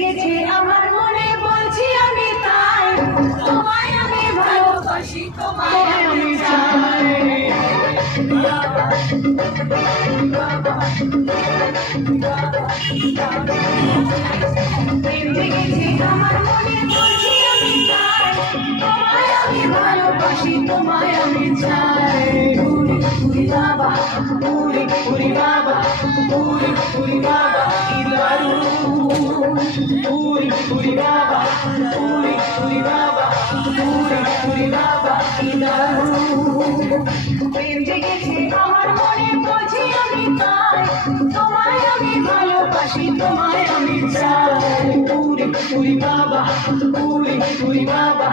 গেছে আমার মনে বলছি আমি তাই, তোমায় আমি ভালোবাসি, তোমায় আমি চাই। প্রেম জেগেছে আমার মনে বলছি আমি তাই, তোমায় আমি ভালোবাসি, তোমায় আমি চাই। উরি বাবা, উরি বাবা, উরি বাবা কি দারুণ। উরি বাবা, উরি বাবা, উরি বাবা কি দারুণ। প্রেম জেগেছে আমার মনে বলছি আমি তাই, তোমায় আমি ভালোবাসি, তোমায় আমি চাই। উরি বাবা, উরি বাবা,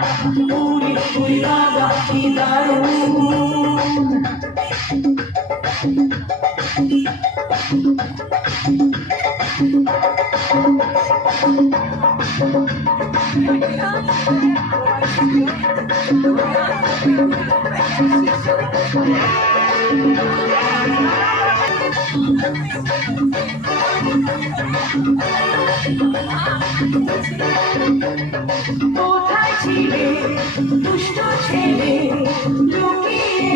উরি বাবা কি দারুণ। কোথায় ছিলে দুষ্ট ছেলে, লুকিয়ে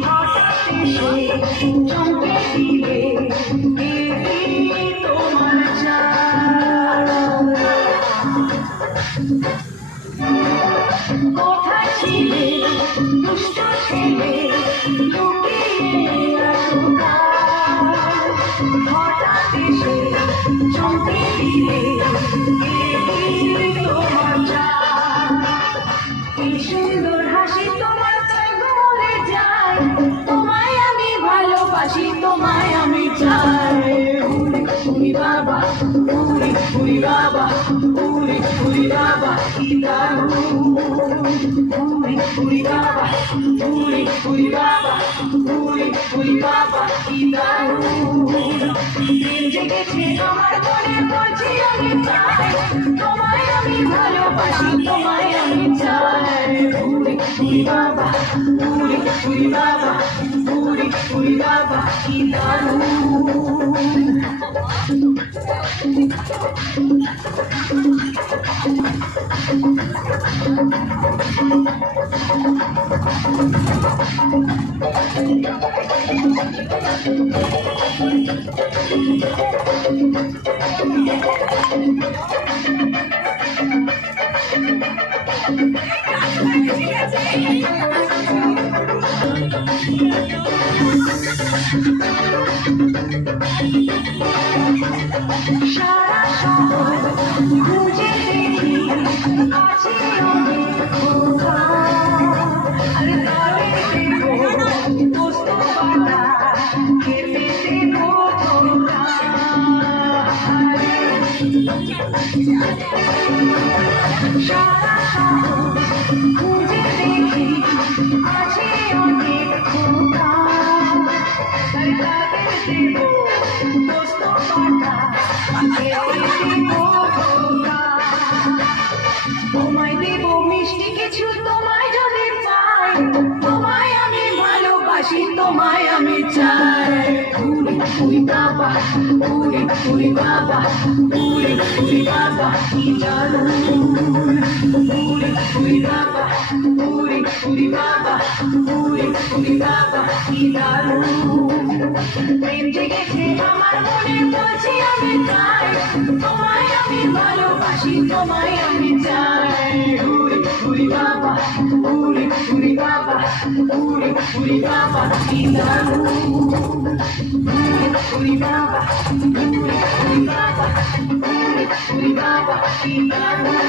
হঠাৎ এসে চমকে দিলে, তোমার কোথায় ছিলে দুষ্ট ছেলে, লুকিয়ে হঠাৎ এসে চমকে দিলে, তোমার কি সুন্দর হাসি তোমার বলে যায়, তোমায় আমি ভালোবাসি, তোমায় আমি চাই। উরি বাবা, উরি বাবা, উরি বাবা কি দারুণ। উরি বাবা, উরি বাবা, উরি বাবা কি দারুণ। প্রেম জেগেছে আমার মনে বলছি আমি চাই, তোমায় আমি ভালোবাসি, তোমায় আমি চাই। উরি বাবা, উরি বাবা, উরি বাবা কি দারুণ। সারা শহর খুঁজে দেখি, আছে অনেক খোকা, আরে তারে দেবো দোস্ত বাটা, খেতে দেবো ধোকা। সারা শহর খুঁজে দেখি, আছে অনেক খোকা, আরে তারে দেবো দোস্ত বাটা, তোমায় দেব মিষ্টি কিছু, তোমায় যদি পাই, তোমায় আমি ভালোবাসি, তোমায় আমি চাই। উরি বাবা, উরি বাবা, উরি বাবা কি দারুণ। উরি বাবা, উরি বাবা, উরি বাবা কি দারুণ। প্রেম জেগেছে আমার মনে বলছি আমি তাই, তোমায় আমি ভালোবাসি, তোমায় আমি চাই। উরি বাবা, উরি বাবা, উরি বাবা কি দারুণ। উরি বাবা, উরি বাবা, উরি বাবা কি দারুণ।